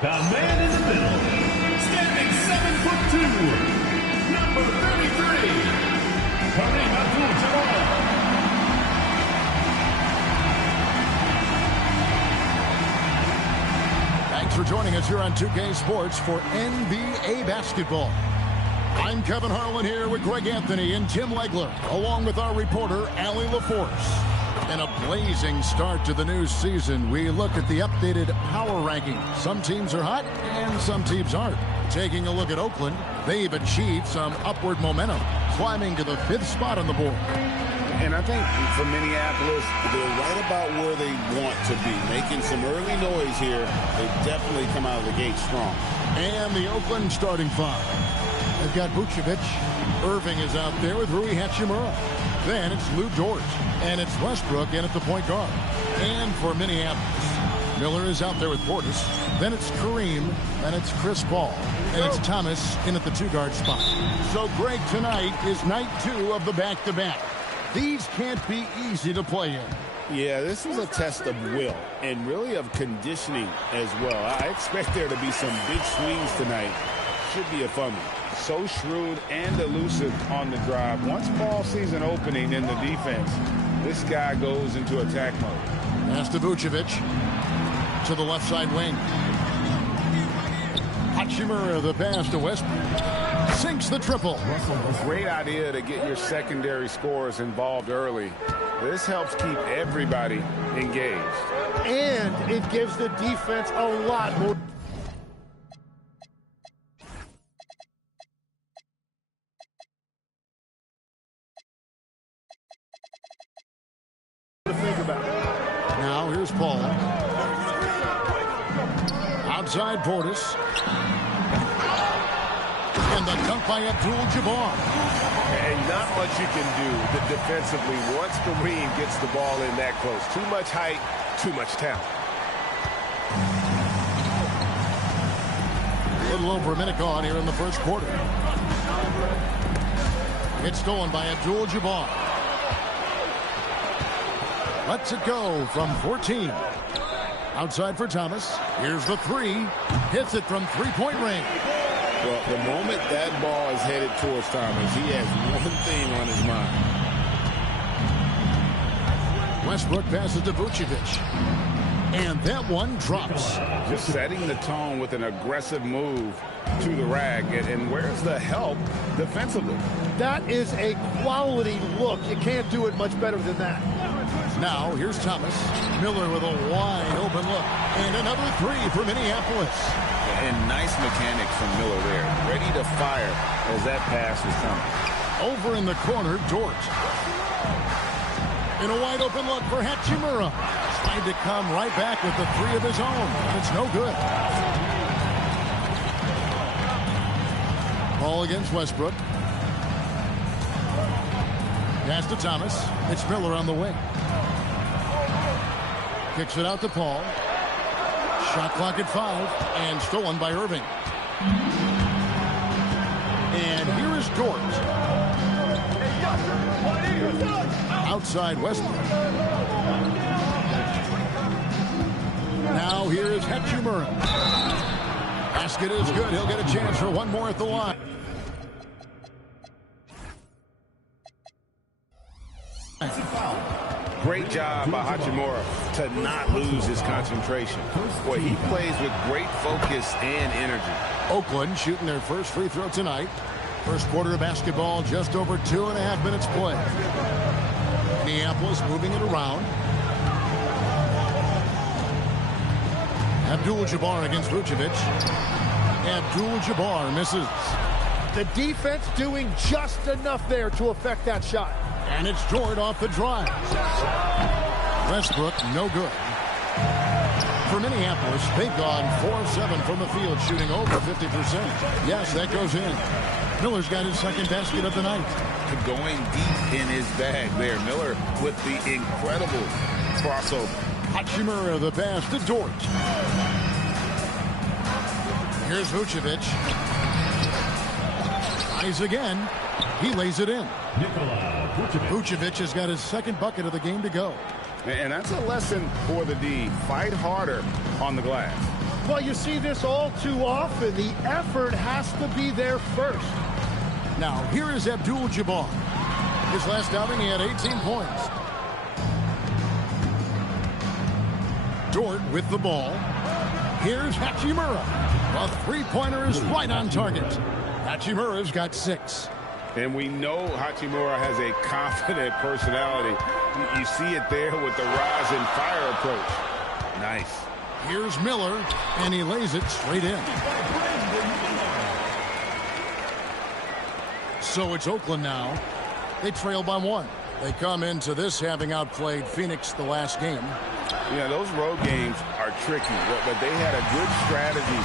The man in the middle, standing 7'2", number 33, Kareem Abdul-Jabbar. Thanks for joining us here on 2K Sports for NBA basketball. I'm Kevin Harlan here with Greg Anthony and Tim Legler, along with our reporter, Allie LaForce. And a blazing start to the new season. We look at the updated power rankings. Some teams are hot and some teams aren't. Taking a look at Oakland, they've achieved some upward momentum, climbing to the 5th spot on the board. And I think for Minneapolis, they're right about where they want to be, making some early noise here. They definitely come out of the gate strong. And the Oakland starting five. They've got Vucevic. Erving is out there with Rui Hachimura. Then it's Lou Dort. And it's Westbrook in at the point guard. And for Minneapolis, Miller is out there with Portis. Then it's Kareem. Then it's Chris Paul. And it's Thomas in at the 2-guard spot. So, Greg, tonight is night 2 of the back-to-back. These can't be easy to play in. Yeah, this is a test of will and really of conditioning as well. I expect there to be some big swings tonight. Should be a fun one. So shrewd and elusive on the drive. Once ball sees an opening in the defense, this guy goes into attack mode. Pass to Vucevic. To the left side wing. Hachimura, the pass to Westbrook. Sinks the triple. Great idea to get your secondary scorers involved early. This helps keep everybody engaged. And it gives the defense a lot more. To think about. Now here's Paul. Outside Portis. And the dunk by Abdul-Jabbar. And not much you can do defensively once Kareem gets the ball in that close. Too much height, too much talent. A little over a minute gone here in the first quarter. It's stolen by Abdul-Jabbar. Lets it go from 14. Outside for Thomas. Here's the 3. Hits it from 3-point range. Well, the moment that ball is headed towards Thomas, he has one thing on his mind. Westbrook passes to Vucevic. And that one drops. Just setting the tone with an aggressive move to the rack. And where's the help defensively? That is a quality look. You can't do it much better than that. Now, here's Thomas. Miller with a wide open look. And another 3 for Minneapolis. And nice mechanics from Miller there. Ready to fire as that pass is coming. Over in the corner, Dort. In a wide open look for Hachimura. Trying to come right back with the 3 of his own. It's no good. Ball against Westbrook. Pass to Thomas. It's Miller on the wing. Kicks it out to Paul. Shot clock at 5. And stolen by Erving. And here is Dort. Outside Westbrook. Now here is Hachimura. Basket is good. He'll get a chance for one more at the line. Great job by Hachimura to not lose his concentration. Boy, he plays with great focus and energy. Oakland shooting their first free throw tonight. First quarter of basketball, just over 2.5 minutes play. Minneapolis moving it around. Abdul-Jabbar against Vucevic. Abdul-Jabbar misses. The defense doing just enough there to affect that shot. And it's Dort off the drive. Westbrook, no good. For Minneapolis, they've gone 4-7 from the field, shooting over 50%. Yes, that goes in. Miller's got his second basket of the night. Going deep in his bag there. Miller with the incredible crossover. Hachimura, the pass to Dort. Here's Vucevic. Tries again. He lays it in. Vucevic has got his second bucket of the game to go. And that's a lesson for the D. Fight harder on the glass. why you see this all too often. The effort has to be there first. Now, here is Abdul-Jabbar. His last outing, he had 18 points. Dort with the ball. Here's Hachimura. A three-pointer is right on target. Hachimura's got 6. And we know Hachimura has a confident personality. You see it there with the rise and fire approach. Nice. Here's Miller, and he lays it straight in. So it's Oakland now. They trail by 1. They come into this having outplayed Phoenix the last game. Yeah, those road games are tricky, but they had a good strategy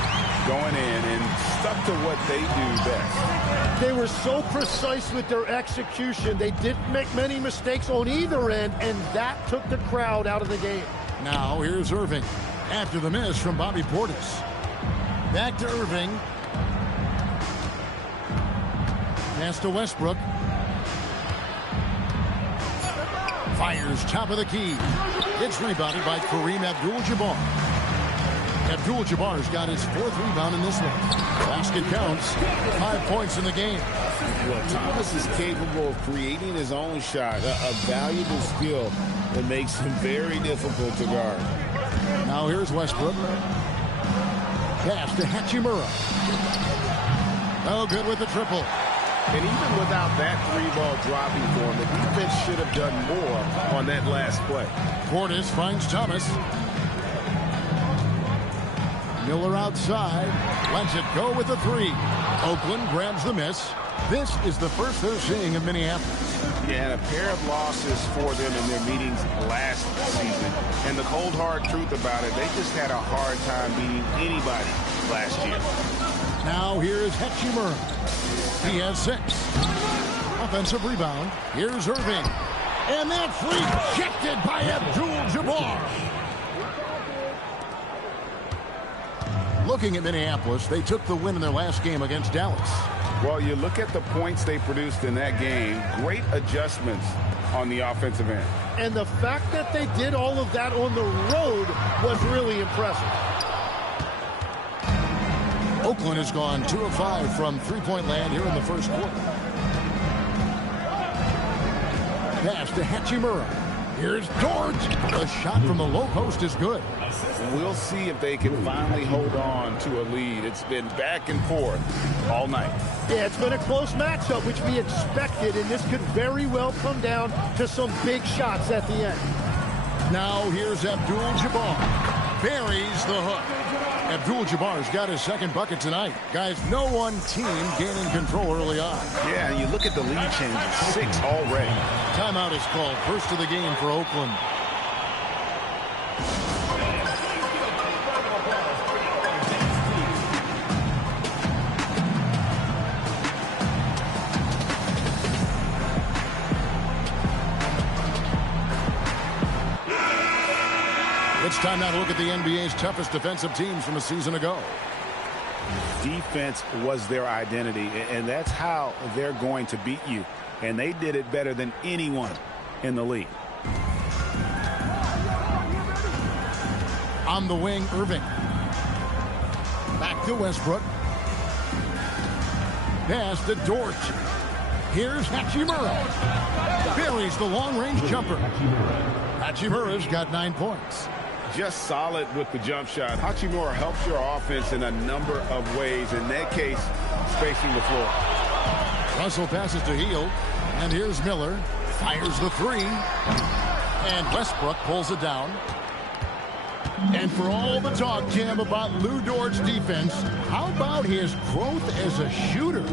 going in and stuck to what they do best. They were so precise with their execution. They didn't make many mistakes on either end, and that took the crowd out of the game. Now here's Erving after the miss from Bobby Portis. Back to Erving. Pass to Westbrook. Fires top of the key. It's rebounded by Kareem Abdul-Jabbar. Abdul-Jabbar's got his 4th rebound in this one. Basket counts. 5 points in the game. Well, Thomas is capable of creating his own shot, a valuable skill that makes him very difficult to guard. Now here's Westbrook. Pass to Hachimura. Oh, good with the triple. And even without that 3-ball dropping for him, the defense should have done more on that last play. Portis finds Thomas. Miller outside. Lets it go with the 3. Oakland grabs the miss. This is the first they're seeing in Minneapolis. Yeah, and a pair of losses for them in their meetings last season. And the cold, hard truth about it, they just had a hard time beating anybody last year. Now here's Hachimura. He has 6. Offensive rebound. Here's Erving. And that's rejected by Abdul-Jabbar. Looking at Minneapolis, they took the win in their last game against Dallas. Well, you look at the points they produced in that game. Great adjustments on the offensive end. And the fact that they did all of that on the road was really impressive. Oakland has gone 2 of 5 from three-point land here in the first quarter. Pass to Hachimura. Here's Dort. The shot from the low post is good. We'll see if they can finally hold on to a lead. It's been back and forth all night. Yeah, it's been a close matchup, which we expected, and this could very well come down to some big shots at the end. Now here's Abdul-Jabbar. Buries the hook. Abdul-Jabbar's got his 2nd bucket tonight. Guys, no one team gaining control early on. Yeah, and you look at the lead changes. 6 already. Timeout is called. First of the game for Oakland. It's time now to look at the NBA's toughest defensive teams from a season ago. Defense was their identity, and that's how they're going to beat you. And they did it better than anyone in the league. On the wing, Erving. Back to Westbrook. Pass to Dort. Here's Hachimura. Buries the long-range jumper. Hachimura's got 9 points. Just solid with the jump shot. Hachimura helps your offense in a number of ways. In that case, spacing the floor. Russell passes to Hield. And here's Miller. Fires the 3. And Westbrook pulls it down. And for all the talk, Jam, about Lou Dort's defense, how about his growth as a shooter?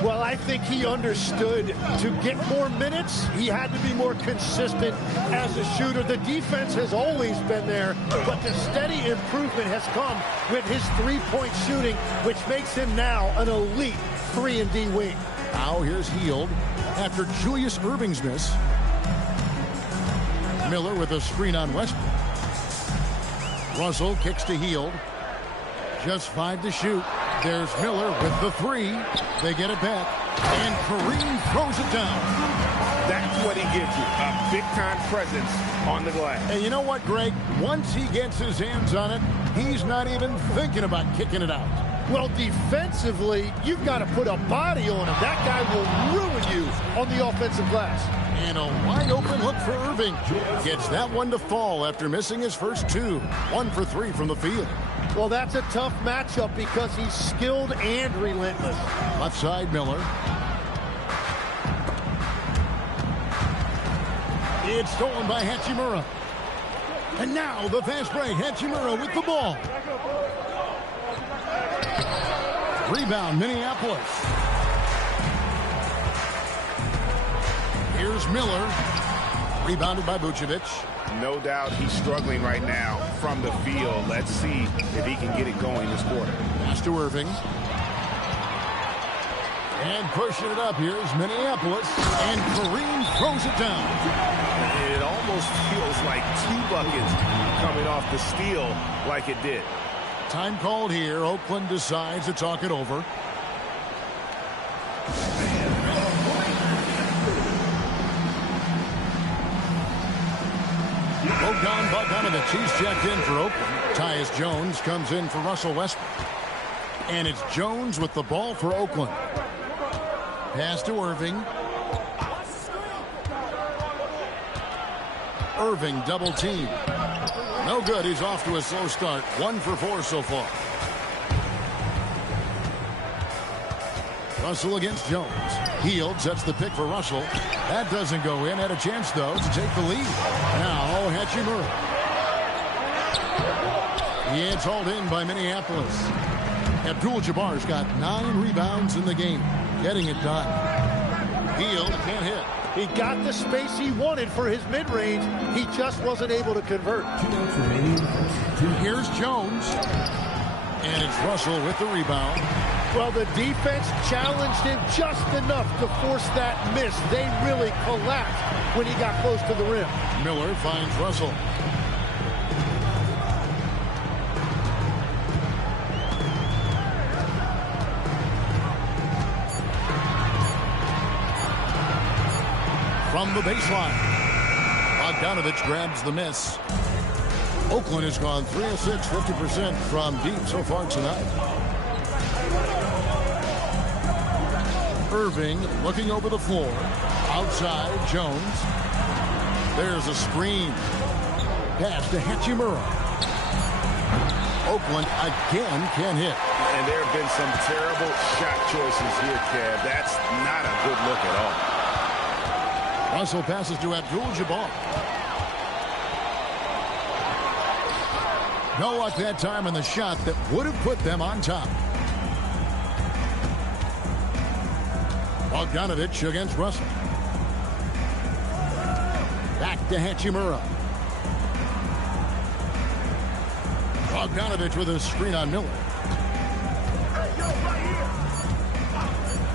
Well, I think he understood to get more minutes, he had to be more consistent as a shooter. The defense has always been there, but the steady improvement has come with his three-point shooting, which makes him now an elite 3-and-D wing. Now here's Hield after Julius Erving's miss. Miller with a screen on Westbrook. Russell kicks to Hield. Just 5 to shoot. There's Miller with the 3. They get it back. And Kareem throws it down. That's what he gives you, a big-time presence on the glass. And you know what, Greg? Once he gets his hands on it, He's not even thinking about kicking it out. Well, defensively, you've got to put a body on him. That guy will ruin you on the offensive glass. And a wide open look for Erving. Gets that one to fall after missing his first two. 1 for 3 from the field. Well, that's a tough matchup because he's skilled and relentless. Left side, Miller. It's stolen by Hachimura. And now the fast break. Hachimura with the ball. Rebound, Minneapolis. Here's Miller. Rebounded by Vucevic. No doubt he's struggling right now from the field. Let's see if he can get it going this quarter. Pass to Erving. And pushing it up. Here's Minneapolis. And Kareem throws it down. It almost feels like 2 buckets coming off the steal like it did. Time called here. Oakland decides to talk it over. Bogdanovich, he's checked in for Oakland. Tyus Jones comes in for Russell Westbrook. And it's Jones with the ball for Oakland. Pass to Erving. Erving double team. No good. He's off to a slow start. 1 for 4 so far. Russell against Jones. Hield sets the pick for Russell. That doesn't go in. Had a chance, though, to take the lead. Now, Hachimura. It's hauled in by Minneapolis. Abdul-Jabbar's got 9 rebounds in the game. Getting it done. Hield can't hit. He got the space he wanted for his mid-range. He just wasn't able to convert. Here's Jones. And it's Russell with the rebound. Well, the defense challenged him just enough to force that miss. They really collapsed when he got close to the rim. Miller finds Russell. From the baseline. Bogdanovich grabs the miss. Oakland has gone 3 of 6, 50% from deep so far tonight. Erving looking over the floor. Outside, Jones. There's a screen. Pass to Hachimura. Oakland again can't hit. And there have been some terrible shot choices here, Kev. That's not a good look at all. Russell passes to Abdul-Jabbar. No luck that time in the shot that would have put them on top. Bogdanovich against Russell. Back to Hachimura. Bogdanovich with a screen on Miller.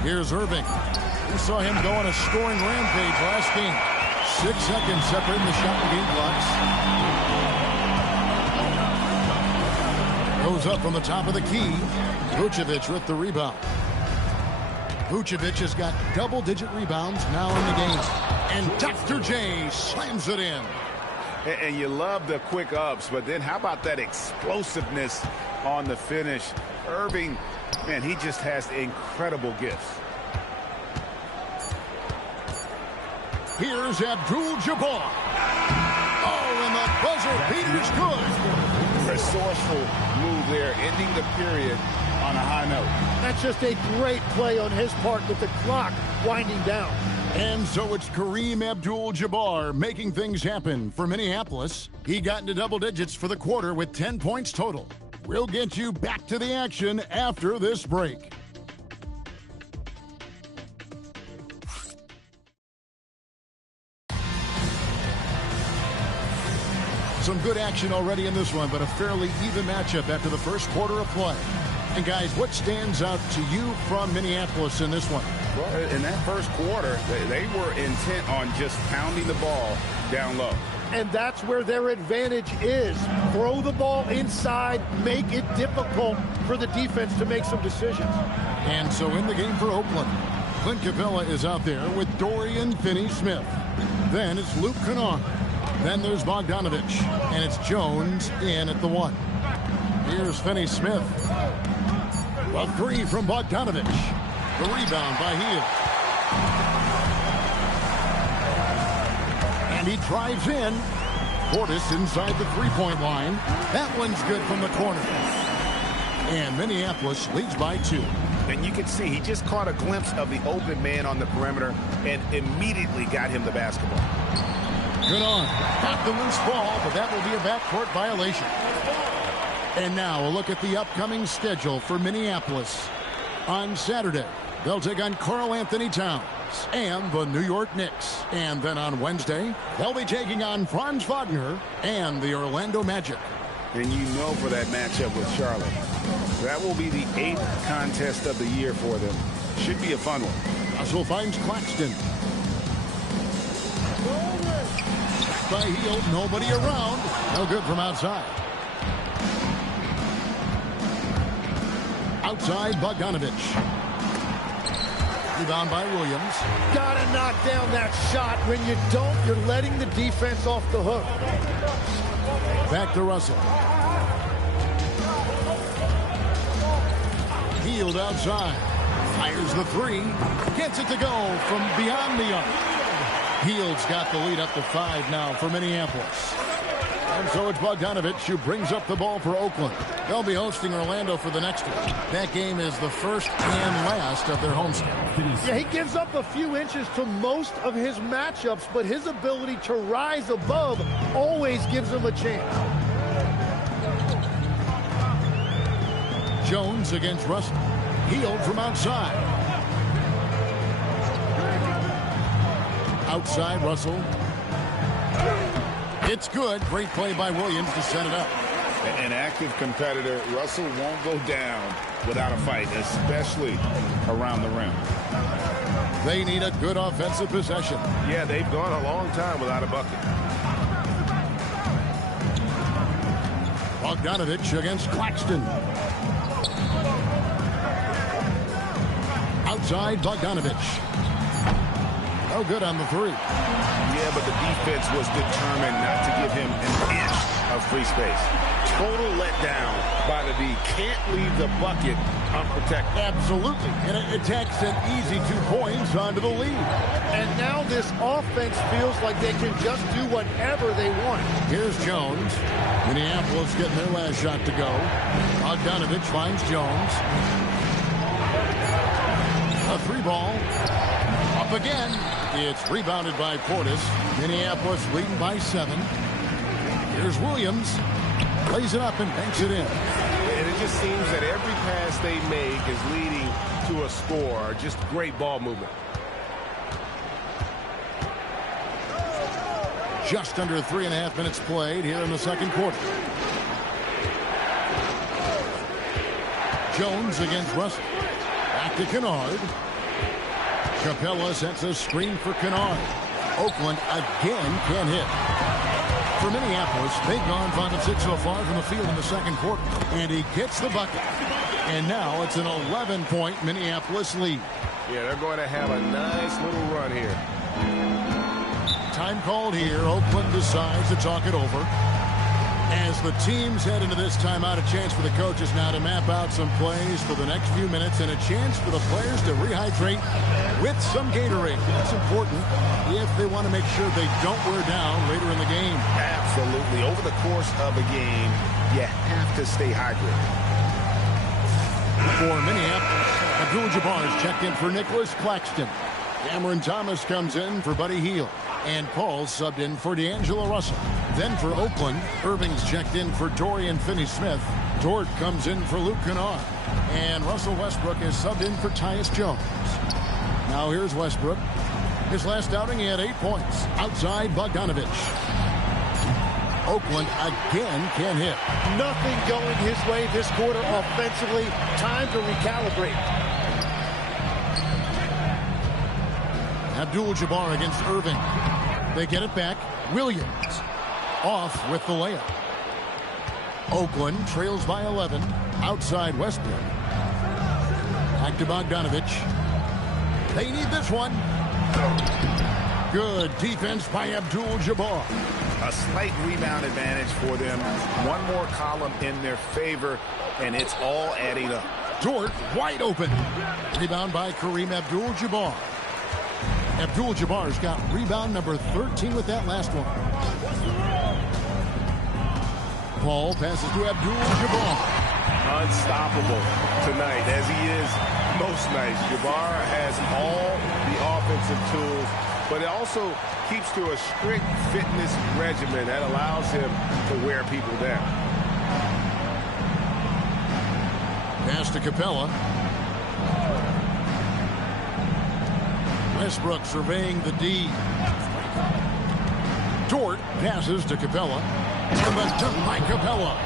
Here's Erving. We saw him go on a scoring rampage last game. 6 seconds separating the shot and game clocks. Goes up from the top of the key. Vucevic with the rebound. Vucevic has got double-digit rebounds now in the game. And Dr.J slams it in. And you love the quick ups, but then how about that explosiveness on the finish? Erving, man, he just has incredible gifts. Here's Abdul-Jabbar. Oh, and the buzzer beater's good. Resourceful move there, ending the period on a high note. That's just a great play on his part with the clock winding down. And so it's Kareem Abdul-Jabbar making things happen for Minneapolis. He got into double digits for the quarter with 10 points total. We'll get you back to the action after this break. Some good action already in this one, but a fairly even matchup after the first quarter of play. And guys, what stands out to you from Minneapolis in this one? Well, in that first quarter, they were intent on just pounding the ball down low. And that's where their advantage is. Throw the ball inside, make it difficult for the defense to make some decisions. And so in the game for Oakland, Clint Capella is out there with Dorian Finney-Smith. Then it's Luke Kennard. Then there's Bogdanovich. And it's Jones in at the 1. Here's Finney-Smith. A three from Bogdanovich. The rebound by Hield. And he drives in. Portis inside the three-point line. That one's good from the corner. And Minneapolis leads by 2. And you can see he just caught a glimpse of the open man on the perimeter and immediately got him the basketball. Good on. Got the loose ball, but that will be a backcourt violation. And now a look at the upcoming schedule for Minneapolis. On Saturday, they'll take on Karl Anthony Towns and the New York Knicks. And then on Wednesday, they'll be taking on Franz Wagner and the Orlando Magic. And you know for that matchup with Charlotte, that will be the 8th contest of the year for them. Should be a fun one. Russell finds Claxton. Back by Hield, nobody around. No good from outside. Outside, Bogdanovich. Rebound by Williams. Gotta knock down that shot. When you don't, you're letting the defense off the hook. Back to Russell. Hield outside. Fires the three. Gets it to go from beyond the arc. Hield's got the lead up to 5 now for Minneapolis. And so it's Bogdanovich who brings up the ball for Oakland. They'll be hosting Orlando for the next one. That game is the first and last of their homestand. Yeah, he gives up a few inches to most of his matchups, but his ability to rise above always gives him a chance. Jones against Russell. Hield from outside. Outside, Russell. It's good. Great play by Williams to set it up. An active competitor. Russell won't go down without a fight, especially around the rim. They need a good offensive possession. Yeah, they've gone a long time without a bucket. Bogdanovich against Claxton. Outside, Bogdanovich. No good on the three. Yeah, but the defense was determined not to give him an inch of free space. Total letdown by the D. Can't leave the bucket unprotected. Absolutely. And it attacks an easy 2 points onto the lead. And now this offense feels like they can just do whatever they want. Here's Jones. Minneapolis getting their last shot to go. Bogdanovich finds Jones. A 3-ball. Up again. It's rebounded by Portis. Minneapolis leading by 7. Here's Williams. Plays it up and banks it in. And it just seems that every pass they make is leading to a score. Just great ball movement. Just under 3.5 minutes played here in the second quarter. Jones against Russell. Back to Kennard. Capella sets a screen for Kennard. Oakland again can't hit. For Minneapolis, they've gone 5 of 6 so far from the field in the second quarter. And he gets the bucket. And now it's an 11-point Minneapolis lead. Yeah, they're going to have a nice little run here. Time called here. Oakland decides to talk it over. As the teams head into this timeout, a chance for the coaches now to map out some plays for the next few minutes and a chance for the players to rehydrate with some Gatorade. That's important if they want to make sure they don't wear down later in the game. Absolutely. Over the course of a game, you have to stay hydrated. For Minneapolis, Abdul-Jabbar is checked in for Nicholas Claxton. Cameron Thomas comes in for Buddy Hield. And Paul's subbed in for D'Angelo Russell. Then for Oakland, Erving's checked in for Dorian Finney-Smith. Dort comes in for Luke Kennard. And Russell Westbrook is subbed in for Tyus Jones. Now here's Westbrook. His last outing, he had 8 points. Outside, Bogdanovich. Oakland again can't hit. Nothing going his way this quarter offensively. Time to recalibrate. Abdul-Jabbar against Erving. They get it back. Williams off with the layup. Oakland trails by 11. Outside Westbrook. Back to Bogdanovich. They need this one. Good defense by Abdul-Jabbar. A slight rebound advantage for them. One more column in their favor, and it's all adding up. Dort wide open. Rebound by Kareem Abdul-Jabbar. Abdul-Jabbar's got rebound number 13 with that last one. Paul passes to Abdul-Jabbar. Unstoppable tonight, as he is most nights. Jabbar has all the offensive tools, but it also keeps to a strict fitness regimen that allows him to wear people down. Pass to Capella. Westbrook surveying the D. Dort passes to Capella. And the dunk by Capella.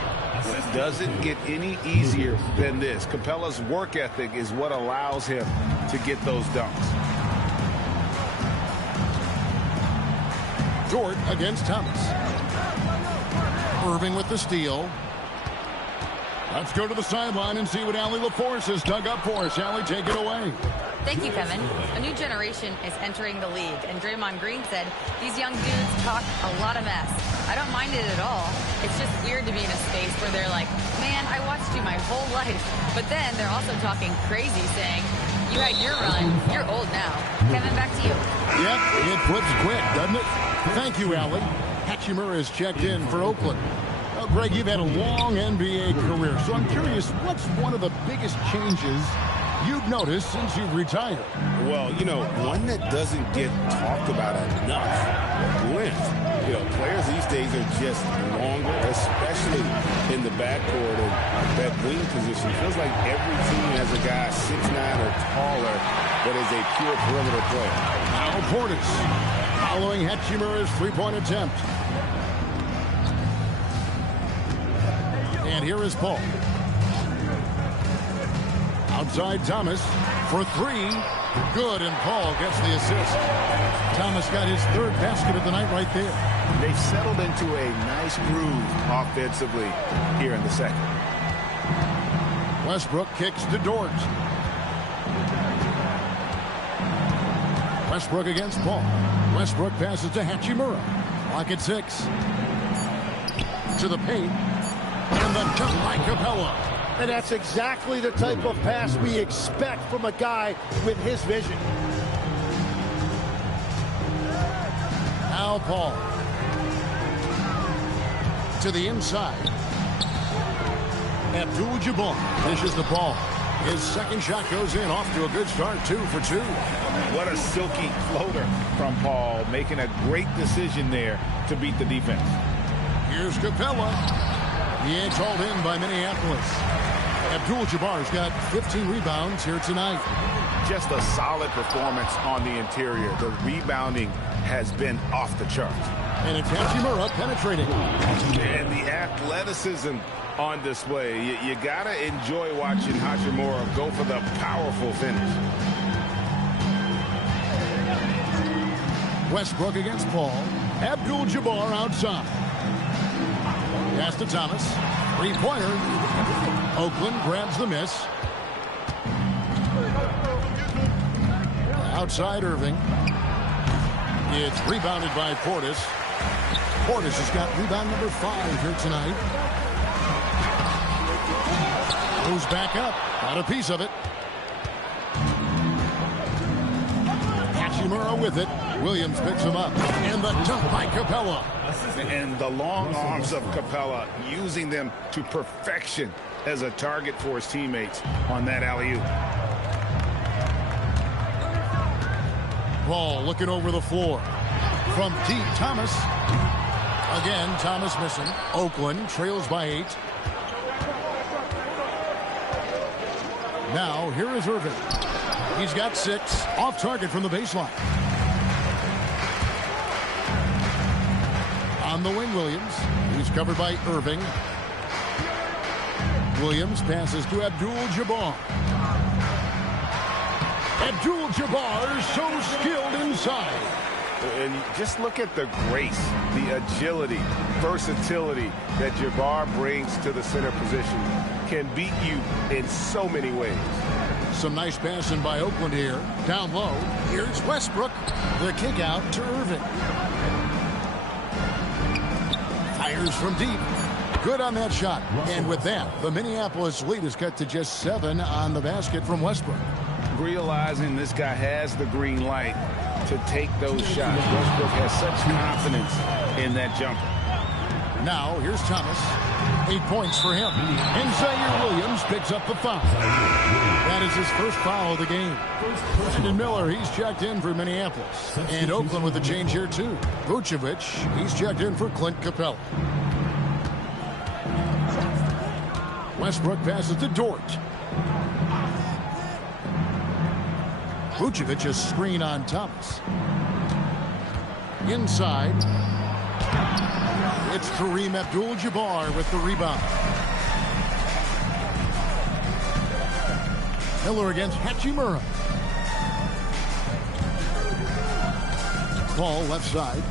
It doesn't get any easier than this. Capella's work ethic is what allows him to get those dunks. Dort against Thomas. Erving with the steal. Let's go to the sideline and see what Allie LaForce has dug up for us. Allie, take it away. Thank you, Kevin. A new generation is entering the league, and Draymond Green said these young dudes talk a lot of mess. I don't mind it at all. It's just weird to be in a space where they're like, man, I watched you my whole life. But then they're also talking crazy, saying, you had your run, you're old now. Kevin, back to you. Yep, it flips quick, doesn't it? Thank you, Allie. Hachimura is checked in for Oakland. Well, Greg, you've had a long NBA career, so I'm curious, what's one of the biggest changes you've noticed since you've retired? Well, you know, one that doesn't get talked about enough, length. You know, players these days are just longer, especially in the backcourt and that wing position. Feels like every team has a guy 6'9" or taller that is a pure perimeter player. Now Portis following Hachimura's three-point attempt. And here is Paul. Outside Thomas for three. Good, and Paul gets the assist. Thomas got his third basket of the night right there. They've settled into a nice groove offensively here in the second. Westbrook kicks to Dort. Westbrook against Paul. Westbrook passes to Hachimura. Lock at 6. To the paint. And the dunk by Capella. And that's exactly the type of pass we expect from a guy with his vision. Now Paul. To the inside. Abdul-Jabbar dishes the ball. His second shot goes in, off to a good start, 2 for 2. What a silky floater from Paul, making a great decision there to beat the defense. Here's Capella. He ain't hauled in by Minneapolis. Abdul-Jabbar's got 15 rebounds here tonight. Just a solid performance on the interior. The rebounding has been off the charts. And it's Hachimura penetrating. And the athleticism on display. You gotta enjoy watching Hachimura go for the powerful finish. Westbrook against Paul. Abdul-Jabbar outside. Pass to Thomas. Three-pointer. Oakland grabs the miss. Outside Erving. It's rebounded by Portis. Portis has got rebound number 5 here tonight. Moves back up. Got a piece of it. Hachimura with it. Williams picks him up. And the dunk by Capella. And the long arms of Capella, using them to perfection as a target for his teammates on that alley-oop. Paul looking over the floor. From deep, Thomas. Again, Thomas missing. Oakland trails by 8. Now, here is Erving. He's got 6. Off target from the baseline. On the wing, Williams. He's covered by Erving. Williams passes to Abdul-Jabbar. Abdul-Jabbar is so skilled inside. And just look at the grace, the agility, versatility that Jabbar brings to the center position. Can beat you in so many ways. Some nice passing by Oakland here. Down low. Here's Westbrook. The kick out to Erving. Fires from deep. Good on that shot. And with that, the Minneapolis lead is cut to just 7 on the basket from Westbrook. Realizing this guy has the green light to take those shots. Westbrook has such confidence in that jumper. Now, here's Thomas. 8 points for him. And Zaire Williams picks up the foul. That is his first foul of the game. Brandon Miller, he's checked in for Minneapolis. And Oakland with the change here, too. Vucevic, he's checked in for Clint Capella. Westbrook passes to Dort. Vucevic a screen on Thomas. Inside. It's Kareem Abdul-Jabbar with the rebound. Miller against Hachimura. Ball left side.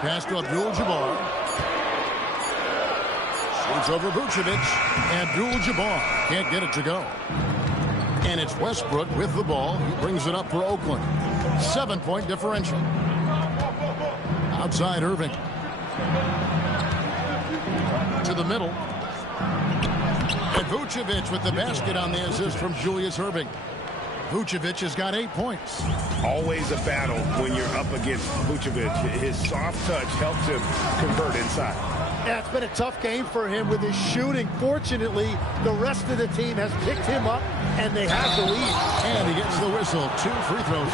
Pass to Abdul-Jabbar. Shoots over Vucevic. Abdul-Jabbar can't get it to go. And it's Westbrook with the ball. He brings it up for Oakland. 7-point differential. Outside Erving. To the middle. And Vucevic with the basket on the assist from Julius Erving. Vucevic has got 8 points. Always a battle when you're up against Vucevic. His soft touch helps him convert inside. Yeah, it's been a tough game for him with his shooting. Fortunately, the rest of the team has picked him up, and they have the lead. And he gets the whistle. 2 free throws.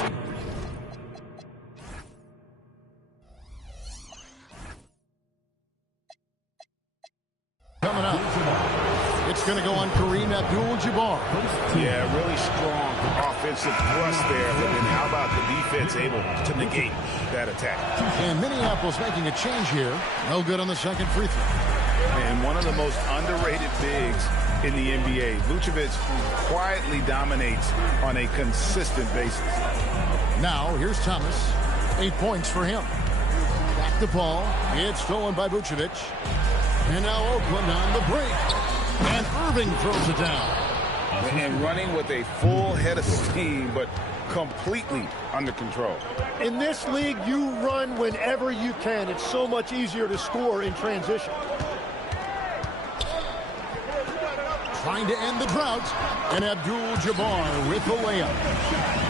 Coming up. It's going to go on Kareem Abdul-Jabbar. Yeah, really strong offensive thrust there. But then how about the defense able to negate that attack? And Minneapolis making a change here. No good on the second free throw. And one of the most underrated bigs in the NBA. Vucevic quietly dominates on a consistent basis. Now, here's Thomas. 8 points for him. Back to Paul. It's stolen by Vucevic. And now Oakland on the break. And Erving throws it down. And running with a full head of steam, but completely under control. In this league, you run whenever you can. It's so much easier to score in transition. Trying to end the drought. And Abdul-Jabbar with the layup.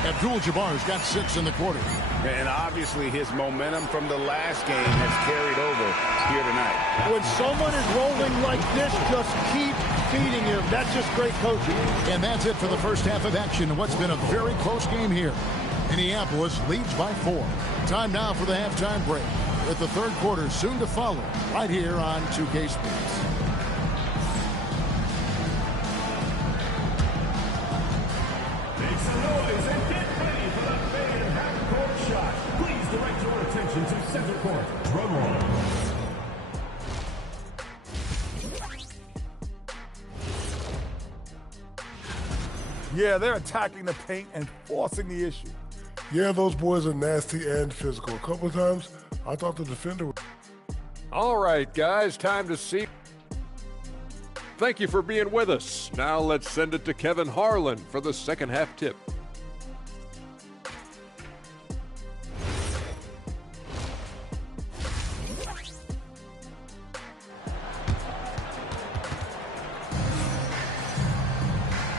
Abdul-Jabbar's got 6 in the quarter. And obviously his momentum from the last game has carried over here tonight. When someone is rolling like this, just keep feeding him. That's just great coaching. And that's it for the first half of action in what's been a very close game here. Minneapolis leads by 4. Time now for the halftime break, with the third quarter soon to follow right here on 2K Sports. Make some noise and get ready for the main half-court shot. Please direct your attention to center court. Drum roll. Yeah, they're attacking the paint and forcing the issue. Yeah, those boys are nasty and physical. A couple of times, I thought the defender was... All right, guys, time to see. Thank you for being with us. Now let's send it to Kevin Harlan for the second half tip.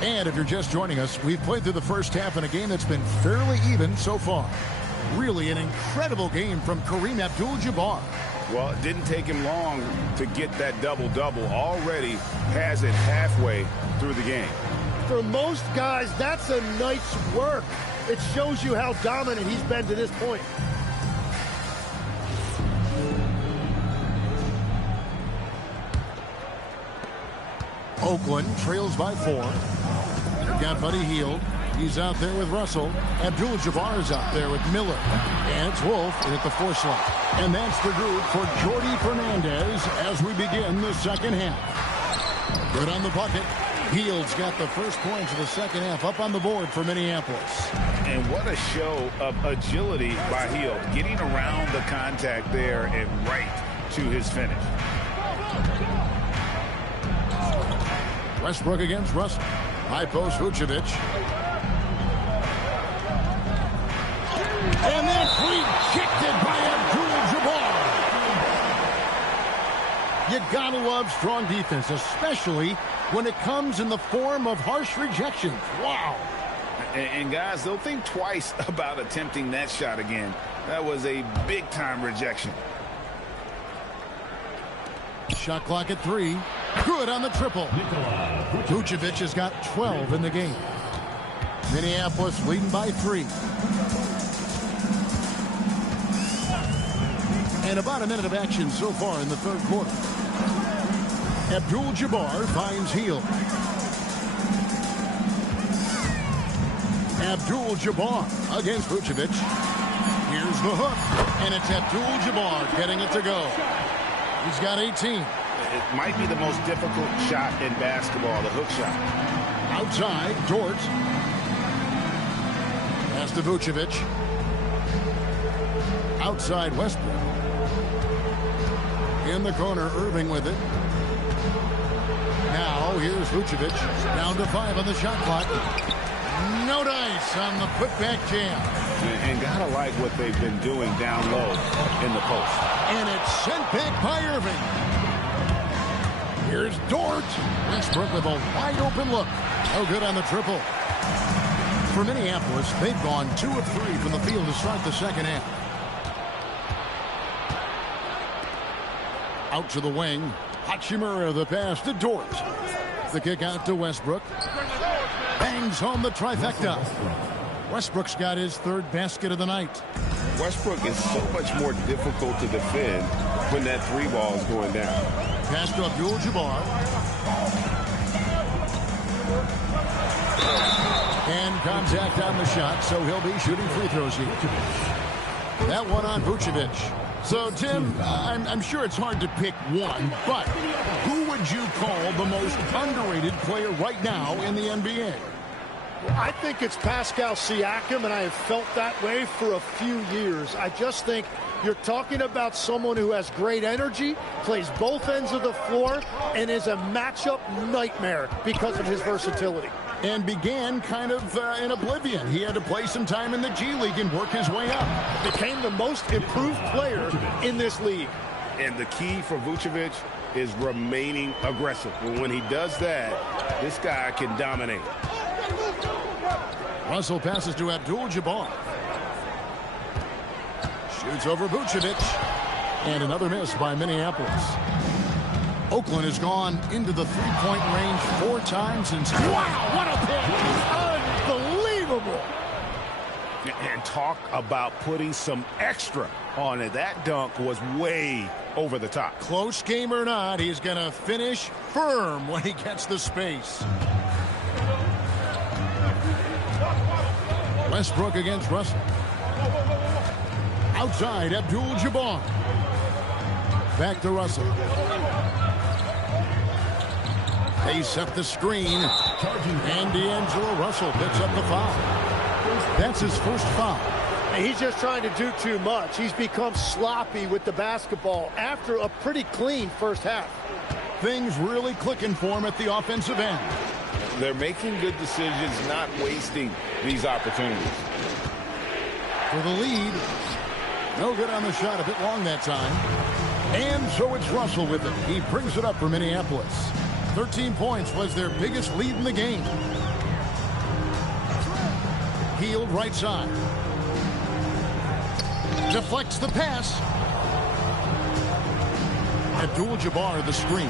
And if you're just joining us, we've played through the first half in a game that's been fairly even so far. Really an incredible game from Kareem Abdul-Jabbar. Well, it didn't take him long to get that double-double. Already has it halfway through the game. For most guys, that's a night's work. It shows you how dominant he's been to this point. Oakland trails by 4. They've got Buddy Hield. He's out there with Russell. Abdul-Jabbar is out there with Miller. And it's Wolf at the 4 slot. And that's the group for Jordi Fernandez as we begin the second half. Good on the bucket. Hield's got the first points of the second half up on the board for Minneapolis. And what a show of agility by Hield, getting around the contact there and right to his finish. Westbrook against Russell. High post Vucevic. And that's rejected by Abdul-Jabbar. You gotta love strong defense, especially when it comes in the form of harsh rejections. Wow. And guys, they'll think twice about attempting that shot again. That was a big-time rejection. Shot clock at 3. Good on the triple. Vucevic has got 12 in the game. Minneapolis leading by 3. And about a minute of action so far in the third quarter. Abdul-Jabbar finds Hield. Abdul-Jabbar against Vucevic. Here's the hook. And it's Abdul-Jabbar getting it to go. He's got 18. It might be the most difficult shot in basketball, the hook shot. Outside, Dort. Pass to Vucevic. Outside, Westbrook. In the corner, Erving with it. Now, here's Vucevic. Down to 5 on the shot clock. No dice on the putback jam. And gotta like what they've been doing down low in the post. And it's sent back by Erving. Here's Dort. Westbrook with a wide open look. No good on the triple. For Minneapolis, they've gone 2 of 3 from the field to start the second half. Out to the wing. Hachimura the pass to Dort. The kick out to Westbrook. Bangs home the trifecta. Westbrook's got his 3rd basket of the night. Westbrook is so much more difficult to defend when that 3 ball is going down. Pass to Abdul-Jabbar. And contact on the shot, so he'll be shooting free throws here. That one on Vucevic. So, Tim, I'm sure it's hard to pick one, but who would you call the most underrated player right now in the NBA? I think it's Pascal Siakam, and I have felt that way for a few years. I just think you're talking about someone who has great energy, plays both ends of the floor, and is a matchup nightmare because of his versatility. And began kind of in oblivion. He had to play some time in the G League and work his way up. Became the most improved player in this league. And the key for Vucevic is remaining aggressive. And when he does that, this guy can dominate. Russell passes to Abdul-Jabbar. Shoots over Vucevic. And another miss by Minneapolis. Oakland has gone into the three-point range 4 times since... Wow, what a pick! Unbelievable! And talk about putting some extra on it. That dunk was way over the top. Close game or not, he's going to finish firm when he gets the space. Westbrook against Russell. Outside, Abdul-Jabbar. Back to Russell. They set the screen. And D'Angelo Russell picks up the foul. That's his first foul. And he's just trying to do too much. He's become sloppy with the basketball after a pretty clean first half. Things really clicking for him at the offensive end. They're making good decisions, not wasting these opportunities. For the lead. No good on the shot, a bit long that time. And so it's Russell with it. He brings it up for Minneapolis. 13 points was their biggest lead in the game. Hield right side. Deflects the pass. Abdul-Jabbar the screen.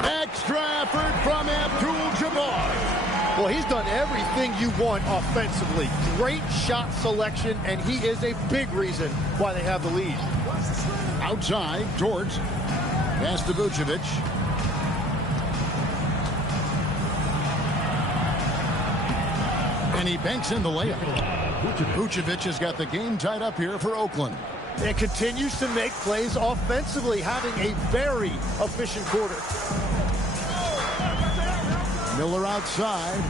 Extra effort from Abdul-Jabbar. Well, he's done everything you want offensively. Great shot selection, and he is a big reason why they have the lead. Outside, Dort. Pass to Vucevic. And he banks in the layup. Vucevic has got the game tied up here for Oakland. And continues to make plays offensively, having a very efficient quarter. Miller outside.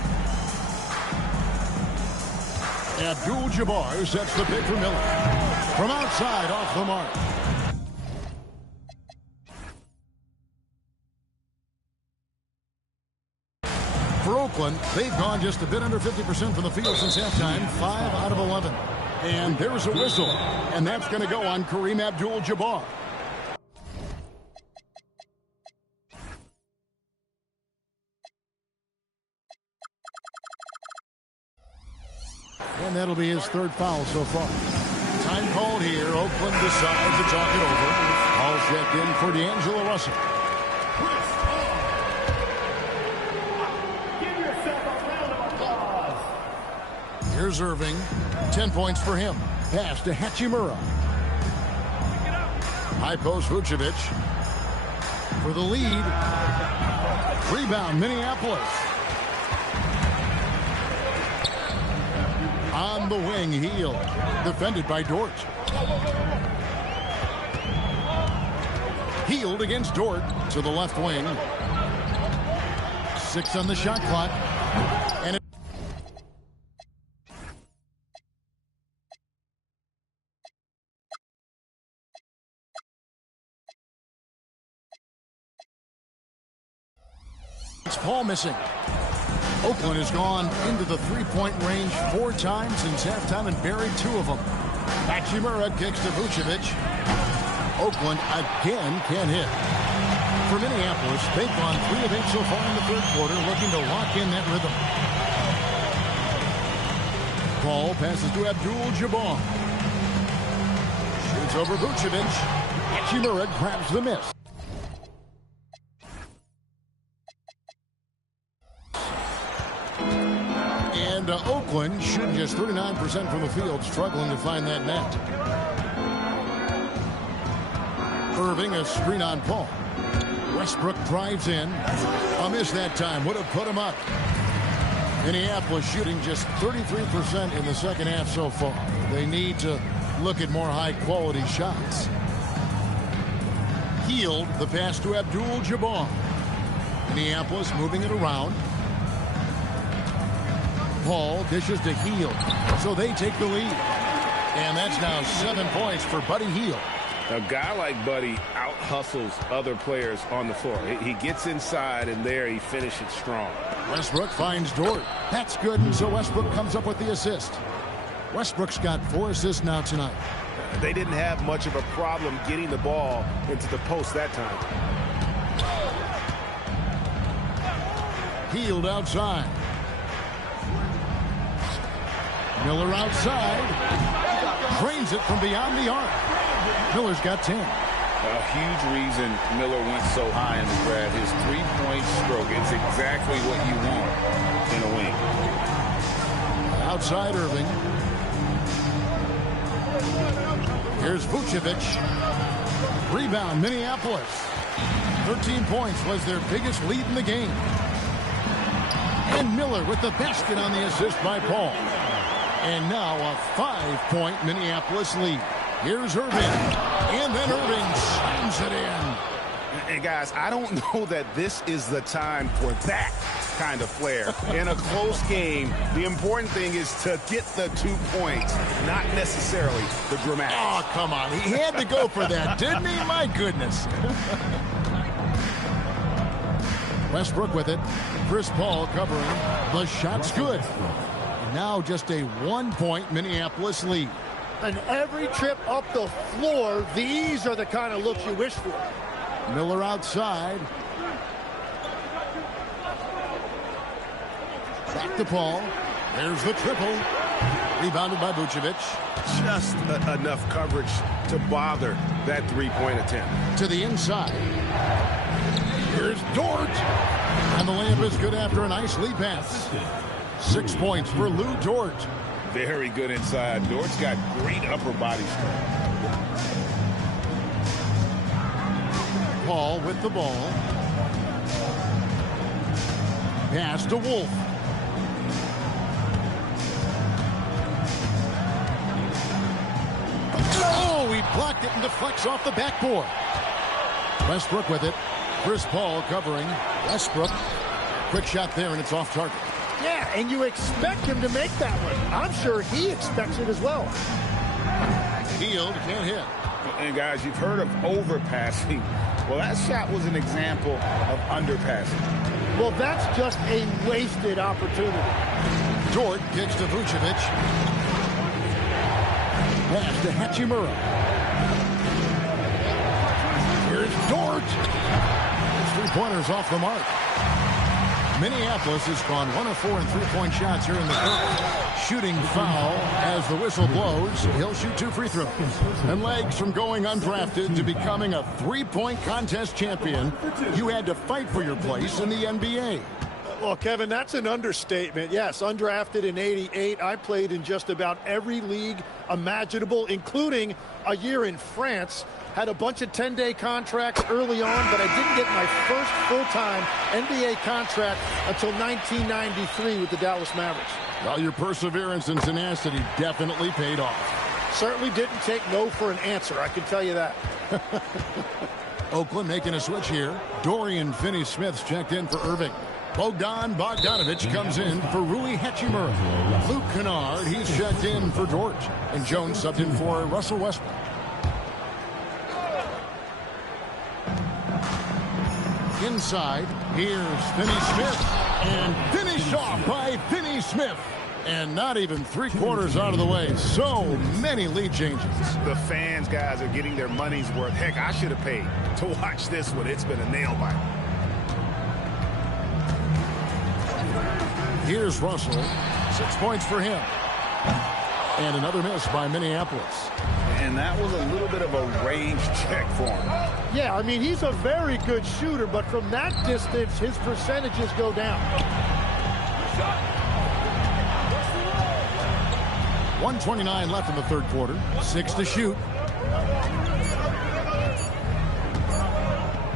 Abdul-Jabbar sets the pick for Miller. From outside, off the mark. Oakland, they've gone just a bit under 50% from the field since halftime, 5 out of 11. And there's a whistle, and that's going to go on Kareem Abdul-Jabbar. And that'll be his third foul so far. Time called here. Oakland decides to talk it over. All checked in for D'Angelo Russell. Here's Erving. 10 points for him. Pass to Hachimura. High post Vucevic. For the lead. Rebound Minneapolis. On the wing, Hield. Defended by Dort. Hield against Dort to the left wing. 6 on the shot clock. And it's Paul missing. Oakland has gone into the three-point range 4 times since halftime and buried 2 of them. Hachimura kicks to Vucevic. Oakland again can't hit. For Minneapolis, they've gone 3 of 8 so far in the third quarter, looking to lock in that rhythm. Paul passes to Abdul-Jabbar. Shoots over Vucevic. Hachimura grabs the miss. And Oakland shooting just 39% from the field, struggling to find that net. Erving a screen on Paul. Westbrook drives in. A miss that time. Would have put him up. Minneapolis shooting just 33% in the second half so far. They need to look at more high-quality shots. Hield the pass to Abdul-Jabbar. Minneapolis moving it around. Paul dishes to Hield, so they take the lead. And that's now 7 points for Buddy Hield. A guy like Buddy out-hustles other players on the floor. He gets inside, and there he finishes strong. Westbrook finds Dort. That's good, and so Westbrook comes up with the assist. Westbrook's got 4 assists now tonight. They didn't have much of a problem getting the ball into the post that time. Hield outside. Miller outside. Drains it from beyond the arc. Miller's got 10. A huge reason Miller went so high in the grab. His three-point stroke. It's exactly what you want in a wing. Outside Erving. Here's Vucevic. Rebound Minneapolis. 13 points was their biggest lead in the game. And Miller with the basket on the assist by Paul. And now a 5-point Minneapolis lead. Here's Erving. And then Erving slams it in. And guys, I don't know that this is the time for that kind of flair. In a close game, the important thing is to get the 2 points, not necessarily the dramatic. Oh, come on. He had to go for that, didn't he? My goodness. Westbrook with it. Chris Paul covering. The shot's good. Now just a 1-point Minneapolis lead. And every trip up the floor, these are the kind of looks you wish for. Miller outside. Back to Paul. There's the triple. Rebounded by Vucevic. Just enough coverage to bother that three-point attempt. To the inside. Here's Dort. And the layup is good after a nice lead pass. 6 points for Lou Dort. Very good inside. Dort's got great upper body strength. Paul with the ball. Pass to Wolf. Oh, he blocked it and deflects off the backboard. Westbrook with it. Chris Paul covering. Westbrook. Quick shot there, and it's off target. Yeah, and you expect him to make that one. I'm sure he expects it as well. Hield can't hit. And guys, you've heard of overpassing. Well, that shot was an example of underpassing. Well, that's just a wasted opportunity. Dort kicks to Vucevic. Pass to Hachimura. Here's Dort. His three-pointers off the mark. Minneapolis has gone 1 of 4 in three-point shots here in the third. Shooting foul as the whistle blows. He'll shoot 2 free throws. And legs from going undrafted to becoming a three-point contest champion. You had to fight for your place in the NBA. Well, Kevin, that's an understatement. Yes, undrafted in '88. I played in just about every league imaginable, including a year in France. Had a bunch of 10-day contracts early on, but I didn't get my first full-time NBA contract until 1993 with the Dallas Mavericks. Well, your perseverance and tenacity definitely paid off. Certainly didn't take no for an answer, I can tell you that. Oakland making a switch here. Dorian Finney-Smith's checked in for Erving. Bogdanovich comes in for Rui Hachimura. Luke Kennard, he's checked in for Dort. And Jones subbed in for Russell Westbrook. Inside, here's Finney-Smith. And finished off by Finney-Smith. And not even three-quarters out of the way. So many lead changes. The fans, guys, are getting their money's worth. Heck, I should have paid to watch this one. It's been a nail-biter. Here's Russell. 6 points for him. And another miss by Minneapolis. And that was a little bit of a range check for him. Yeah, I mean, he's a very good shooter, but from that distance, his percentages go down. 1:29 left in the third quarter. 6 to shoot.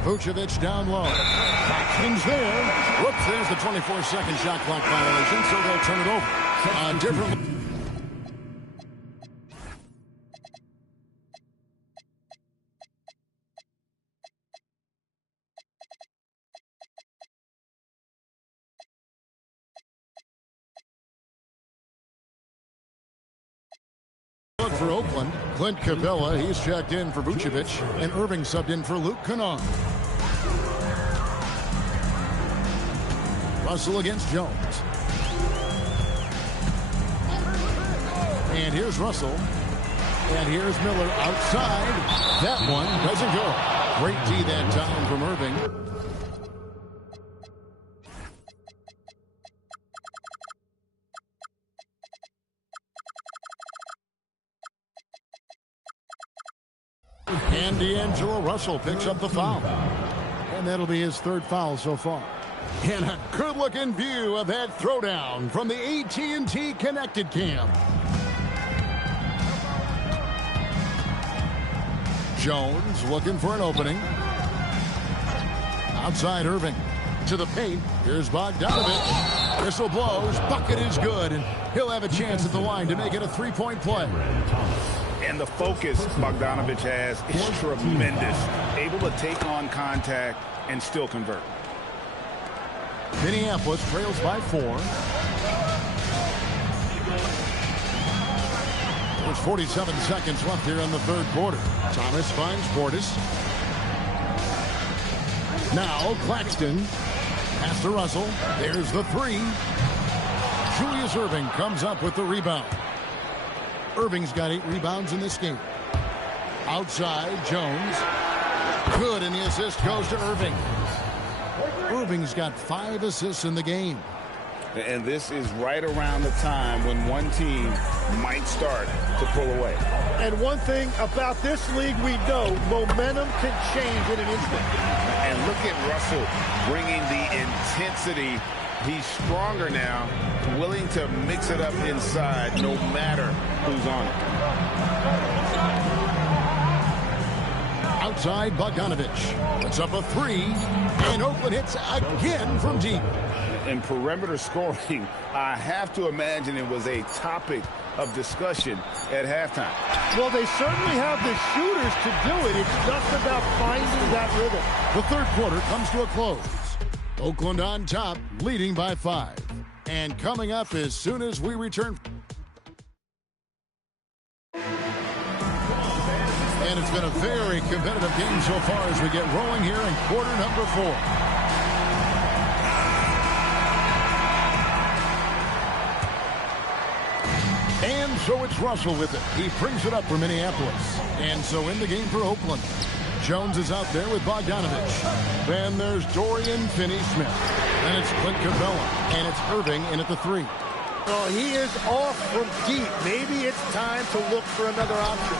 Vucevic down low. Paxton's there. Whoops, there's the 24-second shot clock violation, so they'll turn it over. Different. For Oakland, Clint Capella, he's checked in for Vucevic, and Erving subbed in for Luke Kennard. Russell against Jones. And here's Russell. And here's Miller outside. That one doesn't go. Great D that time from Erving. And D'Angelo Russell picks up the foul. And that'll be his third foul so far. And a good-looking view of that throwdown from the AT&T Connected Cam. Jones looking for an opening. Outside Erving. To the paint. Here's Bogdanovich. Whistle blows. Bucket is good. And he'll have a chance at the line to make it a three-point play. And the focus Bogdanovich has is tremendous. Able to take on contact and still convert. Minneapolis trails by 4. There's 47 seconds left here in the third quarter. Thomas finds Portis. Now Claxton. Pass to Russell. There's the 3. Julius Erving comes up with the rebound. Erving's got 8 rebounds in this game. Outside, Jones. Good, and the assist goes to Erving. Erving's got 5 assists in the game. And this is right around the time when one team might start to pull away. And one thing about this league we know, momentum can change in an instant. And look at Russell bringing the intensity. He's stronger now, willing to mix it up inside no matter who's on it. Outside, Bogdanovich puts up a 3, and Oakland hits again from deep. In perimeter scoring, I have to imagine it was a topic of discussion at halftime. Well, they certainly have the shooters to do it. It's just about finding that rhythm. The third quarter comes to a close. Oakland on top, leading by 5. And coming up as soon as we return. And it's been a very competitive game so far as we get rolling here in quarter number 4. And so it's Russell with it. He brings it up for Minneapolis. And so in the game for Oakland, Jones is out there with Bogdanovich. Then there's Dorian Finney-Smith. Then it's Clint Capella. And it's Erving in at the 3. Oh, he is off from deep. Maybe it's time to look for another option.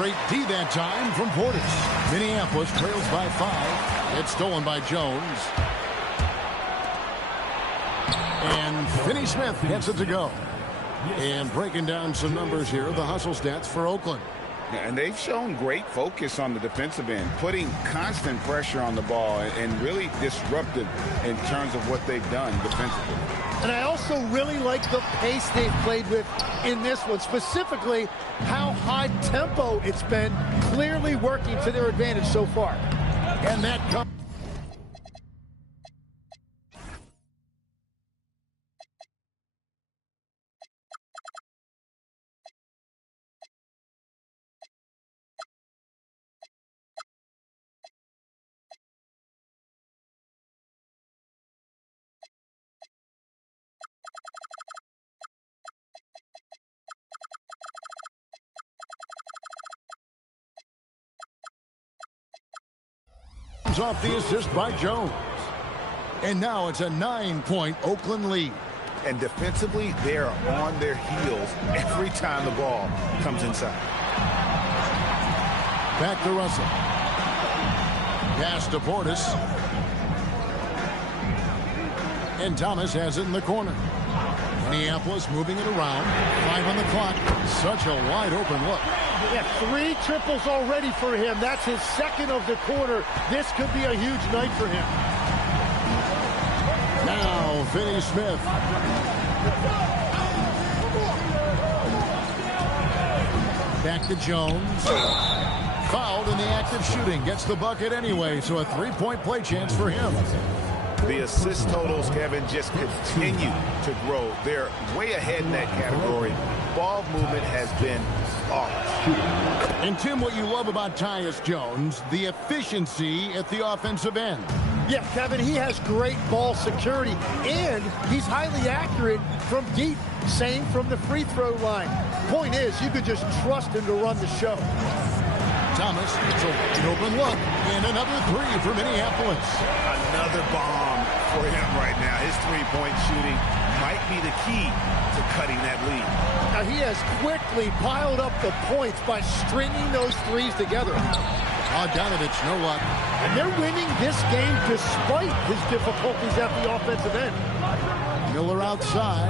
Great D that time from Portis. Minneapolis trails by 5. It's stolen by Jones. And Finney-Smith gets it to go. And breaking down some numbers here, the hustle stats for Oakland. And they've shown great focus on the defensive end, putting constant pressure on the ball and really disruptive in terms of what they've done defensively. And I also really like the pace they've played with in this one, specifically how high tempo it's been, clearly working to their advantage so far. And that comes off the assist by Jones. And now it's a 9-point Oakland lead. And defensively, they are on their heels every time the ball comes inside. Back to Russell. Pass to Portis. And Thomas has it in the corner. Minneapolis moving it around. 5 on the clock. Such a wide open look. Yeah, 3 triples already for him. That's his second of the quarter. This could be a huge night for him. Now, Finney-Smith. Back to Jones. Fouled in the act of shooting. Gets the bucket anyway, so a 3-point play chance for him. The assist totals, Kevin, just continue to grow. They're way ahead in that category. Ball movement has been off. And, Tim, what you love about Tyus Jones, the efficiency at the offensive end. Yeah, Kevin, he has great ball security, and he's highly accurate from deep. Same from the free throw line. Point is, you could just trust him to run the show. Thomas, it's a wide open look, and another 3 for Minneapolis. Another bomb for him right now. His three-point shooting might be the key to cutting that lead. Now, he has quickly piled up the points by stringing those threes together. Bogdanovich, no luck. And they're winning this game despite his difficulties at the offensive end. Miller outside.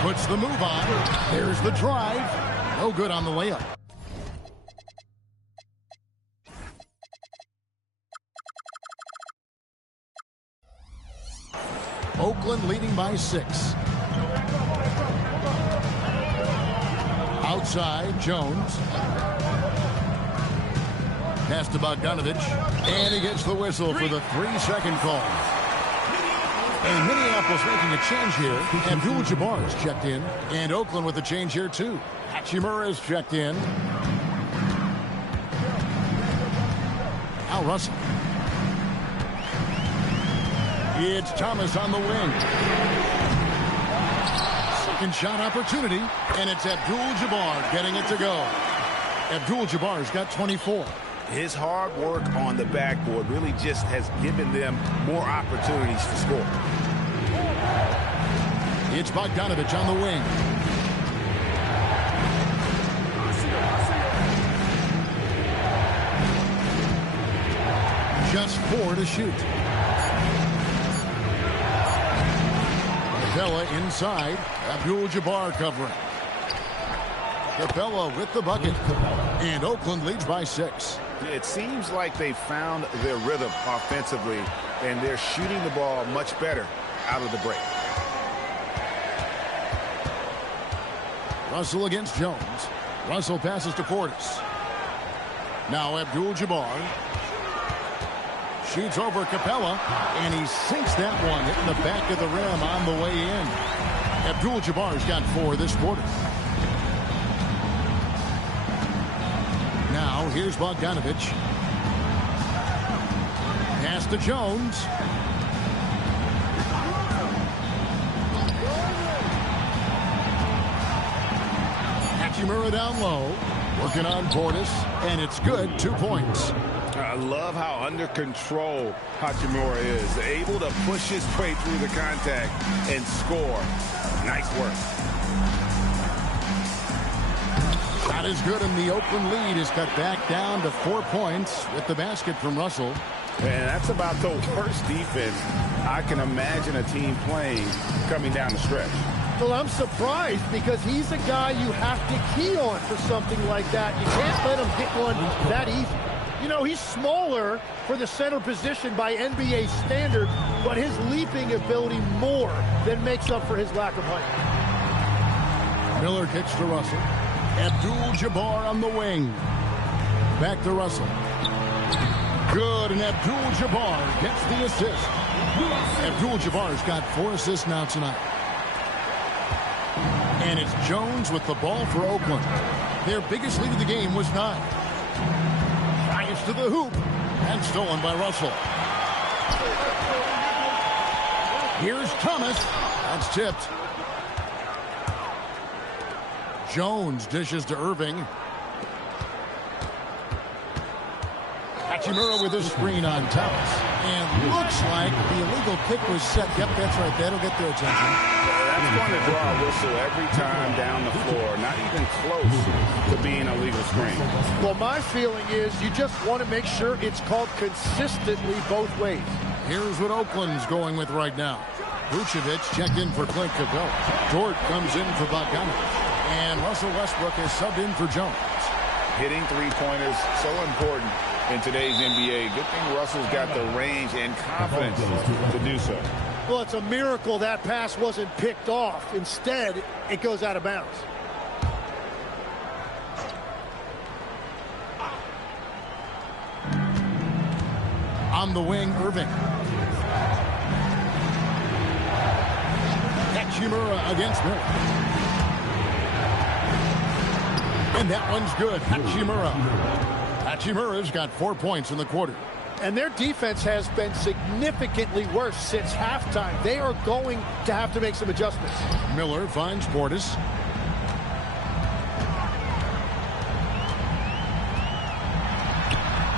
Puts the move on. There's the drive. No good on the layup. Oakland leading by 6. Outside, Jones. Pass to Bogdanovich. And he gets the whistle for the 3-second call. And Minneapolis making a change here. Abdul-Jabbar is checked in. And Oakland with a change here, too. Hachimura is checked in. Now Russell. It's Thomas on the wing. Second shot opportunity. And it's Abdul-Jabbar getting it to go. Abdul-Jabbar's got 24. His hard work on the backboard really just has given them more opportunities to score. It's Bogdanovich on the wing. Just 4 to shoot. Capella inside. Abdul-Jabbar covering. Capella with the bucket. And Oakland leads by 6. It seems like they found their rhythm offensively, and they're shooting the ball much better out of the break. Russell against Jones. Russell passes to Portis. Now Abdul-Jabbar. Shoots over Capella, and he sinks that one, hitting the back of the rim on the way in. Abdul-Jabbar's got 4 this quarter. Now here's Bogdanovich. Pass to Jones. Hachimura down low. Working on Portis, and it's good. 2 points. I love how under control Hachimura is. Able to push his way through the contact and score. Nice work. Shot is good, and the Oakland lead is cut back down to 4 points with the basket from Russell. And that's about the worst defense I can imagine a team playing coming down the stretch. Well, I'm surprised because he's a guy you have to key on for something like that. You can't let him get one that easy. You know, he's smaller for the center position by NBA standard, but his leaping ability more than makes up for his lack of height. Miller kicks to Russell. Abdul-Jabbar on the wing. Back to Russell. Good, and Abdul-Jabbar gets the assist. Abdul-Jabbar's got 4 assists now tonight. And it's Jones with the ball for Oakland. Their biggest lead of the game was 9. Drives to the hoop, and stolen by Russell. Here's Thomas. That's tipped. Jones dishes to Erving. Hachimura with his screen on Thomas. And looks like the illegal kick was set. Yep, that's right. That'll get their attention. That's going to draw a whistle every time down the floor. Not even close to being a legal screen. Well, my feeling is you just want to make sure it's called consistently both ways. Here's what Oakland's going with right now. Vucevic checked in for Clint Capella. Dort comes in for Bogdanovic. And Russell Westbrook is subbed in for Jones. Hitting three-pointers, so important in today's NBA. Good thing Russell's got the range and confidence to do so. Well, it's a miracle that pass wasn't picked off. Instead, it goes out of bounds. On the wing, Erving. Hachimura against Miller. And that one's good. Hachimura. Hachimura's got 4 points in the quarter. And their defense has been significantly worse since halftime. They are going to have to make some adjustments. Miller finds Portis.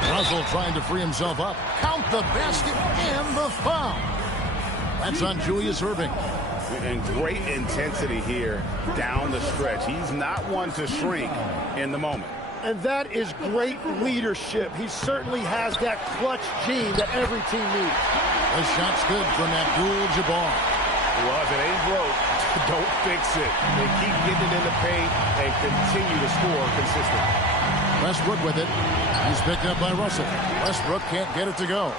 Russell trying to free himself up. Count the basket and the foul. That's on Julius Erving. And great intensity here down the stretch. He's not one to shrink in the moment. And that is great leadership. He certainly has that clutch gene that every team needs. The shot's good from Abdul-Jabbar. Well, if it ain't broke, don't fix it. They keep getting it in the paint and continue to score consistently. Westbrook with it. He's picked up by Russell. Westbrook can't get it to go.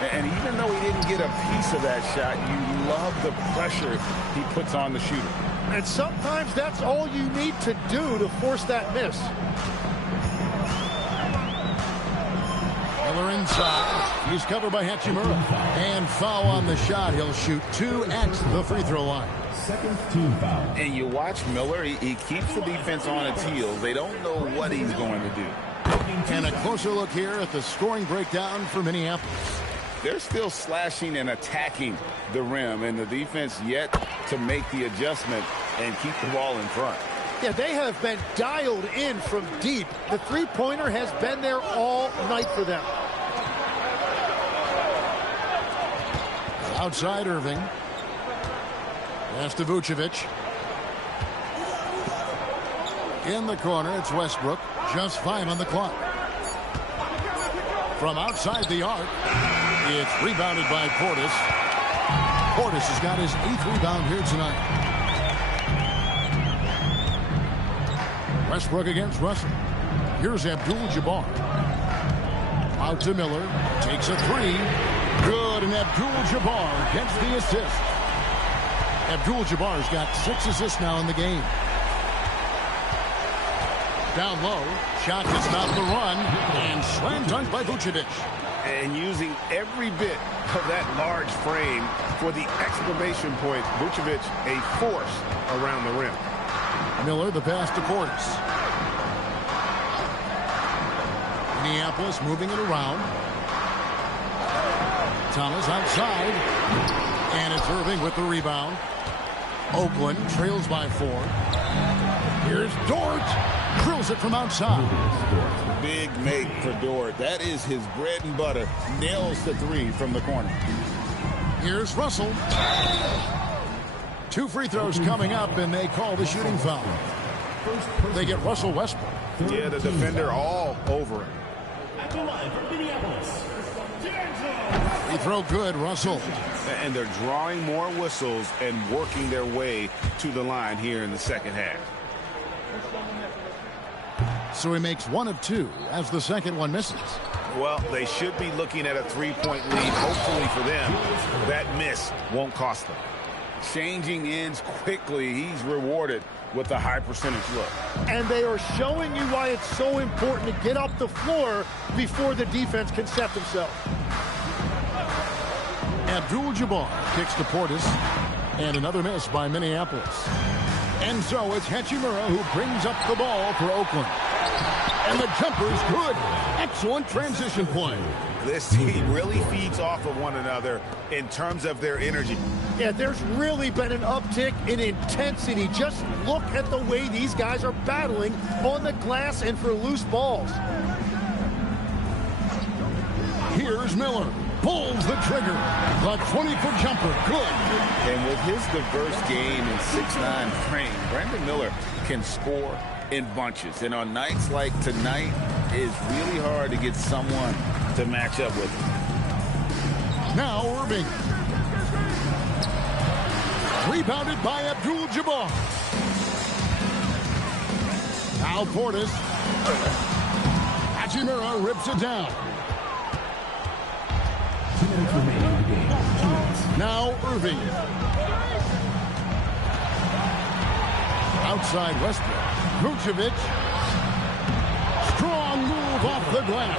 And even though he didn't get a piece of that shot, you love the pressure he puts on the shooter. And sometimes that's all you need to do to force that miss. Miller inside. He's covered by Hachimura. And foul on the shot. He'll shoot 2 at the free throw line. Second team foul. And you watch Miller, he keeps the defense on its heels. They don't know what he's going to do. And a closer look here at the scoring breakdown for Minneapolis. They're still slashing and attacking the rim, and the defense yet to make the adjustment and keep the ball in front. Yeah, they have been dialed in from deep. The three-pointer has been there all night for them. Outside Erving. Pass to Vucevic. In the corner, it's Westbrook. Just 5 on the clock. From outside the arc, it's rebounded by Portis. Portis has got his 8th rebound here tonight. Westbrook against Russell. Here's Abdul-Jabbar. Out to Miller. Takes a 3. Good, and Abdul-Jabbar gets the assist. Abdul-Jabbar's got 6 assists now in the game. Down low. Shot to stop the run. And slam dunk by Vucevic. And using every bit of that large frame for the exclamation point. Vucevic, a force around the rim. Miller, the pass to Portis. Minneapolis moving it around. Thomas outside. And it's Erving with the rebound. Oakland trails by 4. Here's Dort. Drills it from outside. Big make for Dort. That is his bread and butter. Nails the three from the corner. Here's Russell. 2 free throws coming up, and they call the shooting foul. They get Russell Westbrook. Yeah, the defender all over him. At the line from Minneapolis, Free throw good, Russell. And they're drawing more whistles and working their way to the line here in the second half. So he makes 1 of 2 as the second one misses. Well, they should be looking at a 3-point lead. Hopefully for them, that miss won't cost them. Changing ends quickly. He's rewarded with a high percentage look. And they are showing you why it's so important to get off the floor before the defense can set themselves. Abdul-Jabbar kicks to Portis, and another miss by Minneapolis. And so it's Hachimura who brings up the ball for Oakland. And the jumper's good. Excellent transition play. This team really feeds off of one another in terms of their energy. Yeah, there's really been an uptick in intensity. Just look at the way these guys are battling on the glass and for loose balls. Here's Miller. Pulls the trigger. The 20-foot jumper. Good. And with his diverse game and 6'9" frame, Brandon Miller can score in bunches. And on nights like tonight, it's really hard to get someone to match up with him. Now Erving. Rebounded by Abdul-Jabbar. Now Portis. Hachimura rips it down. 2 minutes remaining in the game. 2 minutes. Now Erving. Outside Westbrook. Vucevic. Strong move off the glass.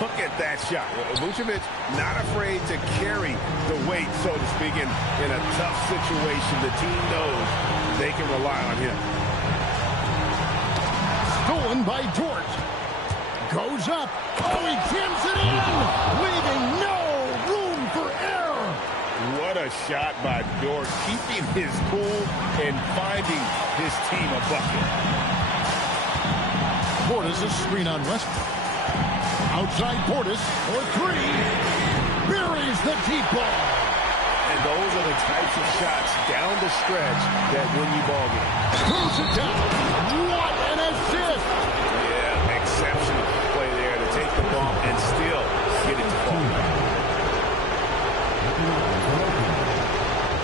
Look at that shot. Vucevic not afraid to carry the weight, so to speak, in a tough situation. The team knows they can rely on him. Stolen by Dort. Goes up. Oh, he jams it in. Leaving no room for error. What a shot by Dort, keeping his cool and finding his team a bucket. Portis is screen on Westbrook. Outside Portis for 3. Buries the deep ball. And those are the types of shots down the stretch that win you ball games. Throws it down. What an assist. Yeah, exceptional play there to take the bump and still get it to fall.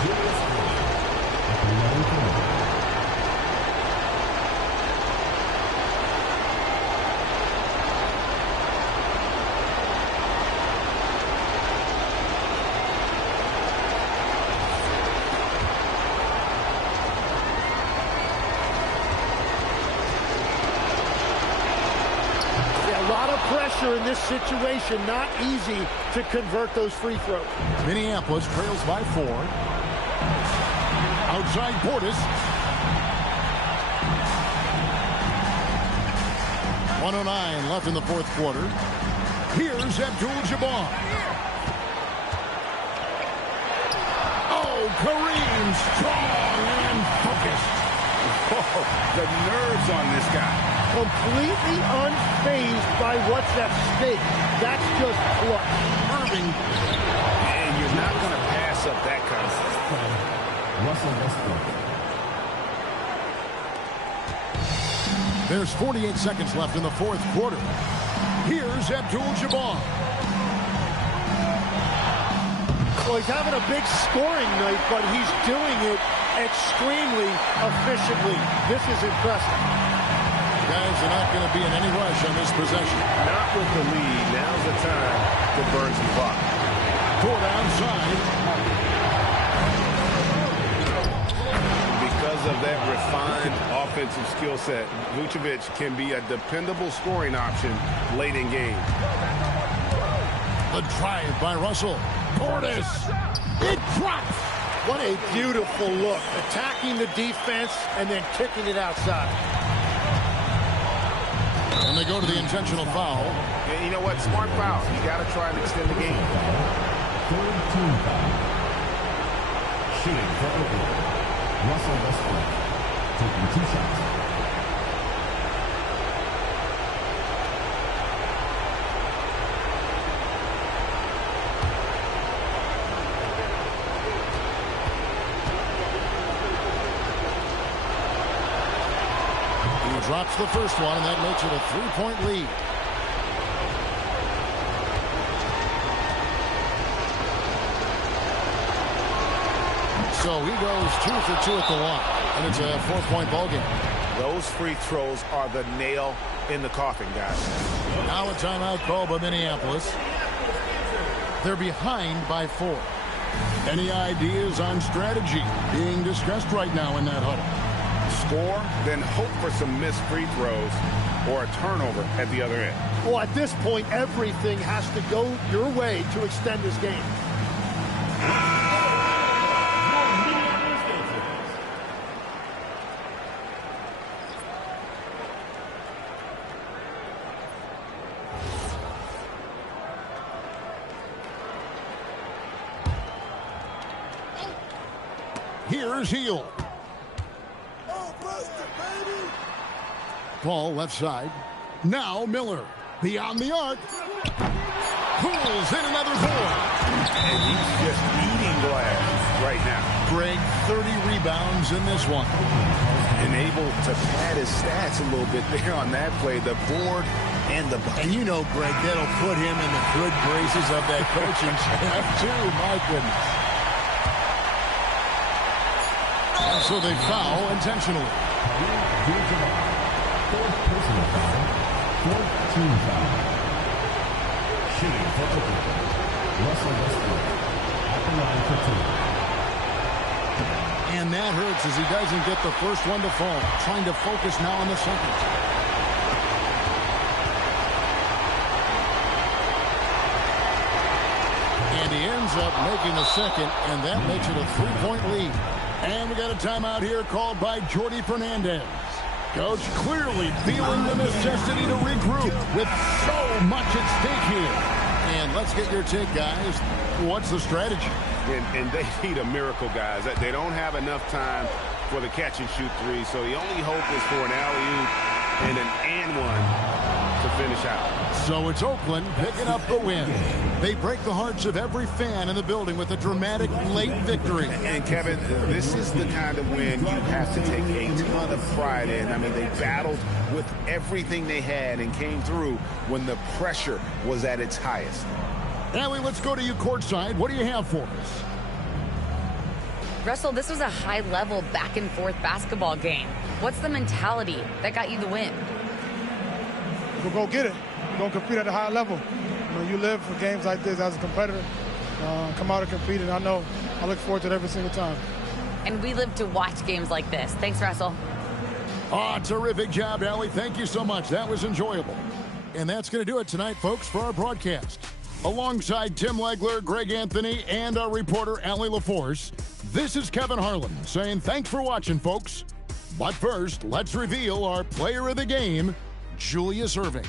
Julius Erving. At the line from pressure in this situation. Not easy to convert those free throws. Minneapolis trails by 4. Outside Portis. 1:09 left in the fourth quarter. Here's Abdul-Jabbar. Oh, Kareem, strong and focused. Oh, the nerves on this guy. Completely unfazed by what's at stake. That's just clutch. Erving. And you're not going to pass up that kind of stuff. Russell Westbrook. There's 48 seconds left in the fourth quarter. Here's Abdul-Jabbar. Well, he's having a big scoring night, but he's doing it extremely efficiently. This is impressive. Guys are not going to be in any rush on this possession. Not with the lead. Now's the time to burn some clock. Toward outside. Because of that refined offensive skill set, Vucevic can be a dependable scoring option late in game. The drive by Russell. Portis. It drops. What a beautiful look. Attacking the defense and then kicking it outside. And they go to the intentional foul. And you know what? Smart foul. You got to try and extend the game. Third team foul. Shooting for Oakland. Russell Westbrook. taking 2 shots. He drops the first one, and that makes it a 3-point lead. So he goes 2 for 2 at the line, and it's a 4-point ball game. Those free throws are the nail in the coffin, guys. Now a timeout called by Minneapolis. They're behind by 4. Any ideas on strategy being discussed right now in that huddle? Score, then hope for some missed free throws or a turnover at the other end. Well, at this point, everything has to go your way to extend this game. Here's Heel. Ball left side. Now Miller. Beyond the arc. Pulls in another board. And he's just eating glass right now. Greg, 30 rebounds in this one. And able to pad his stats a little bit there on that play. The board and the bucket. And you know, Greg, that'll put him in the good graces of that coaching staff, too. My goodness. And so they foul intentionally. Fourth personal foul. Fourth team foul. Shooting for Oklahoma. Russell Westbrook at the line for 2. And that hurts as he doesn't get the first one to fall. Trying to focus now on the second. And he ends up making the second, and that makes it a 3-point lead. And we got a timeout here called by Jordi Fernandez. Coach clearly feeling the necessity to regroup with so much at stake here. And let's get your take, guys. What's the strategy? And they need a miracle, guys. They don't have enough time for the catch-and-shoot three, so the only hope is for an alley-oop and an and-one to finish out. So it's Oakland picking up the win. They break the hearts of every fan in the building with a dramatic late victory. And Kevin, this is the kind of win you have to take a ton of pride in. I mean, they battled with everything they had and came through when the pressure was at its highest. Ellie, let's go to you courtside. What do you have for us? Russell, this was a high-level back-and-forth basketball game. What's the mentality that got you the win? We'll go get it. We're going to compete at a high level. You know, you live for games like this as a competitor. Come out and compete, and I look forward to it every single time. And we live to watch games like this. Thanks, Russell. Terrific job, Ellie. Thank you so much. That was enjoyable. And that's going to do it tonight, folks, for our broadcast. Alongside Tim Legler, Greg Anthony, and our reporter, Allie LaForce, this is Kevin Harlan saying thanks for watching, folks. But first, let's reveal our player of the game, Julius Erving.